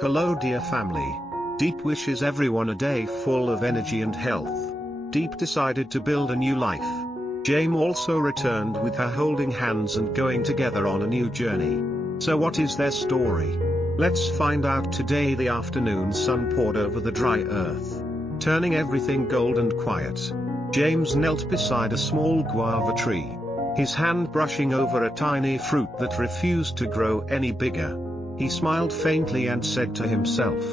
Hello dear family. Diep wishes everyone a day full of energy and health. Diep decided to build a new life. Jame also returned with her holding hands and going together on a new journey. So what is their story? Let's find out today. The afternoon sun poured over the dry earth, turning everything gold and quiet. James knelt beside a small guava tree, his hand brushing over a tiny fruit that refused to grow any bigger. He smiled faintly and said to himself,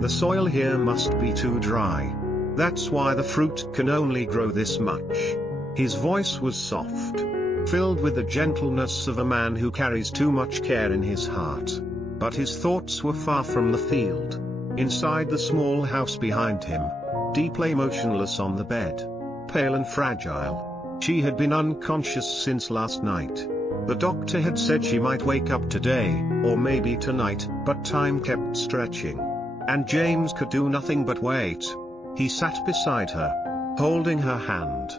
"The soil here must be too dry. That's why the fruit can only grow this much." His voice was soft, filled with the gentleness of a man who carries too much care in his heart. But his thoughts were far from the field. Inside the small house behind him, Diep lay motionless on the bed, pale and fragile. She had been unconscious since last night. The doctor had said she might wake up today, or maybe tonight, but time kept stretching. And James could do nothing but wait. He sat beside her, holding her hand,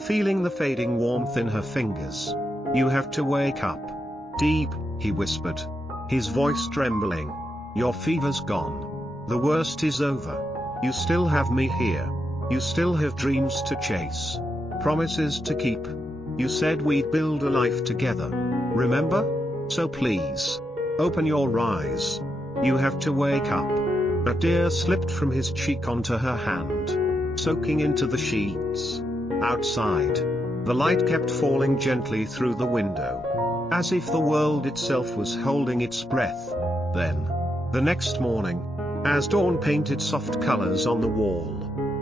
feeling the fading warmth in her fingers. "You have to wake up, Diep," he whispered, his voice trembling. "Your fever's gone. The worst is over. You still have me here. You still have dreams to chase, promises to keep. You said we'd build a life together, remember? So please, open your eyes. You have to wake up." A tear slipped from his cheek onto her hand, soaking into the sheets. Outside, the light kept falling gently through the window, as if the world itself was holding its breath. Then, the next morning, as dawn painted soft colors on the wall,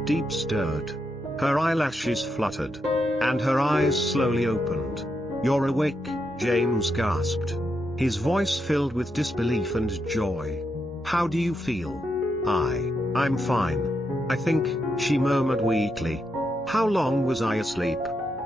Diep stirred. Her eyelashes fluttered, and her eyes slowly opened. "You're awake," James gasped, his voice filled with disbelief and joy. "How do you feel?" I'm fine. I think," she murmured weakly. "How long was I asleep?"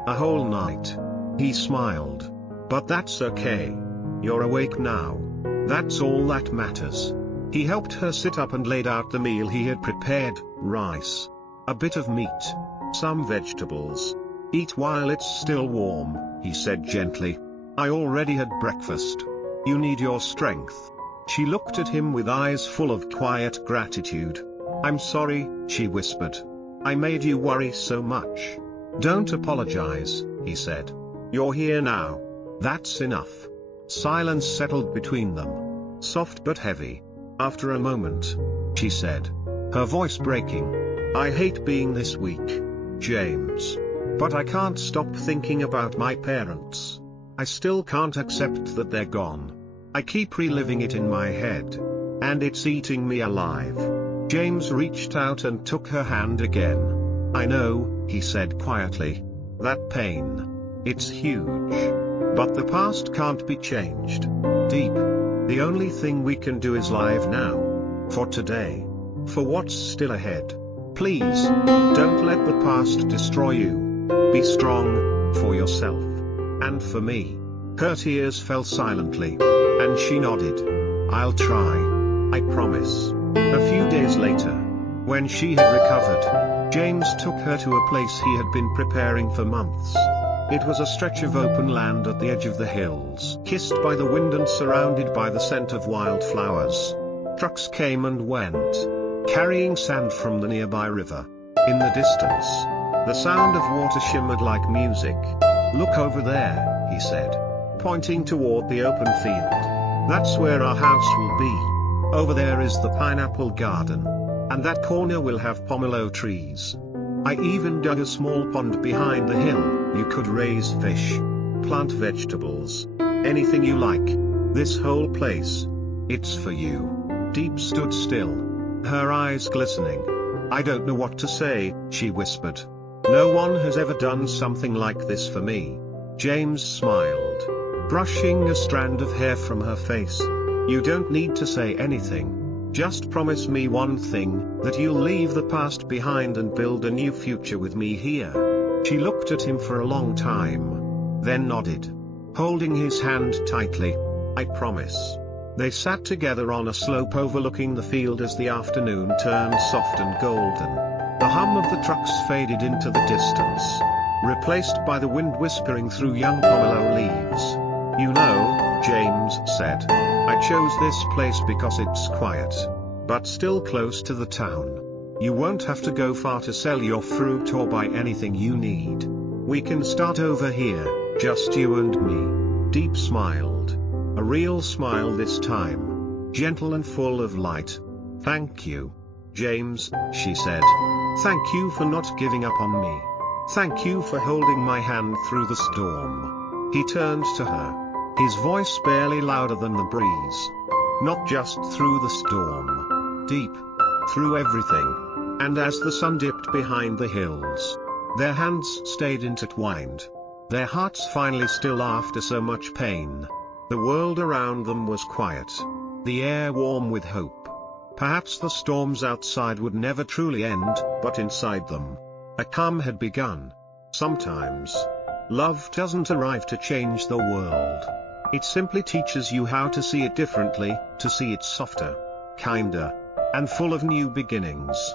"A whole night." He smiled. "But that's okay. You're awake now. That's all that matters." He helped her sit up and laid out the meal he had prepared: rice, a bit of meat, some vegetables. "Eat while it's still warm," he said gently. "I already had breakfast. You need your strength." She looked at him with eyes full of quiet gratitude. "I'm sorry," she whispered. "I made you worry so much." "Don't apologize," he said. "You're here now. That's enough." Silence settled between them, soft but heavy. After a moment, she said, her voice breaking, "I hate being this weak, James. But I can't stop thinking about my parents. I still can't accept that they're gone. I keep reliving it in my head, and it's eating me alive." James reached out and took her hand again. "I know," he said quietly. "That pain. It's huge. But the past can't be changed, Diep. The only thing we can do is live now. For today. For what's still ahead. Please, don't let the past destroy you. Be strong, for yourself. And for me." Her tears fell silently, and she nodded. "I'll try. I promise." A few days later, when she had recovered, James took her to a place he had been preparing for months. It was a stretch of open land at the edge of the hills, kissed by the wind and surrounded by the scent of wildflowers. Trucks came and went, carrying sand from the nearby river. In the distance, the sound of water shimmered like music. "Look over there," he said, pointing toward the open field. "That's where our house will be. Over there is the pineapple garden. And that corner will have pomelo trees. I even dug a small pond behind the hill. You could raise fish, plant vegetables, anything you like. This whole place, it's for you." Diep stood still, her eyes glistening. "I don't know what to say," she whispered. "No one has ever done something like this for me." James smiled, brushing a strand of hair from her face. "You don't need to say anything. Just promise me one thing, that you'll leave the past behind and build a new future with me here." She looked at him for a long time, then nodded, holding his hand tightly. "I promise." They sat together on a slope overlooking the field as the afternoon turned soft and golden. The hum of the trucks faded into the distance, replaced by the wind whispering through young pomelo leaves. "You know," James said, "I chose this place because it's quiet. but still close to the town. You won't have to go far to sell your fruit or buy anything you need. We can start over here, just you and me. Diep smiled. A real smile this time. Gentle and full of light. Thank you, James, she said. Thank you for not giving up on me. Thank you for holding my hand through the storm. He turned to her. His voice barely louder than the breeze. Not just through the storm. Diep. Through everything. And as the sun dipped behind the hills, their hands stayed intertwined. Their hearts finally still after so much pain. The world around them was quiet. The air warm with hope. Perhaps the storms outside would never truly end, but inside them, a calm had begun. Sometimes, love doesn't arrive to change the world. It simply teaches you how to see it differently, to see it softer, kinder, and full of new beginnings.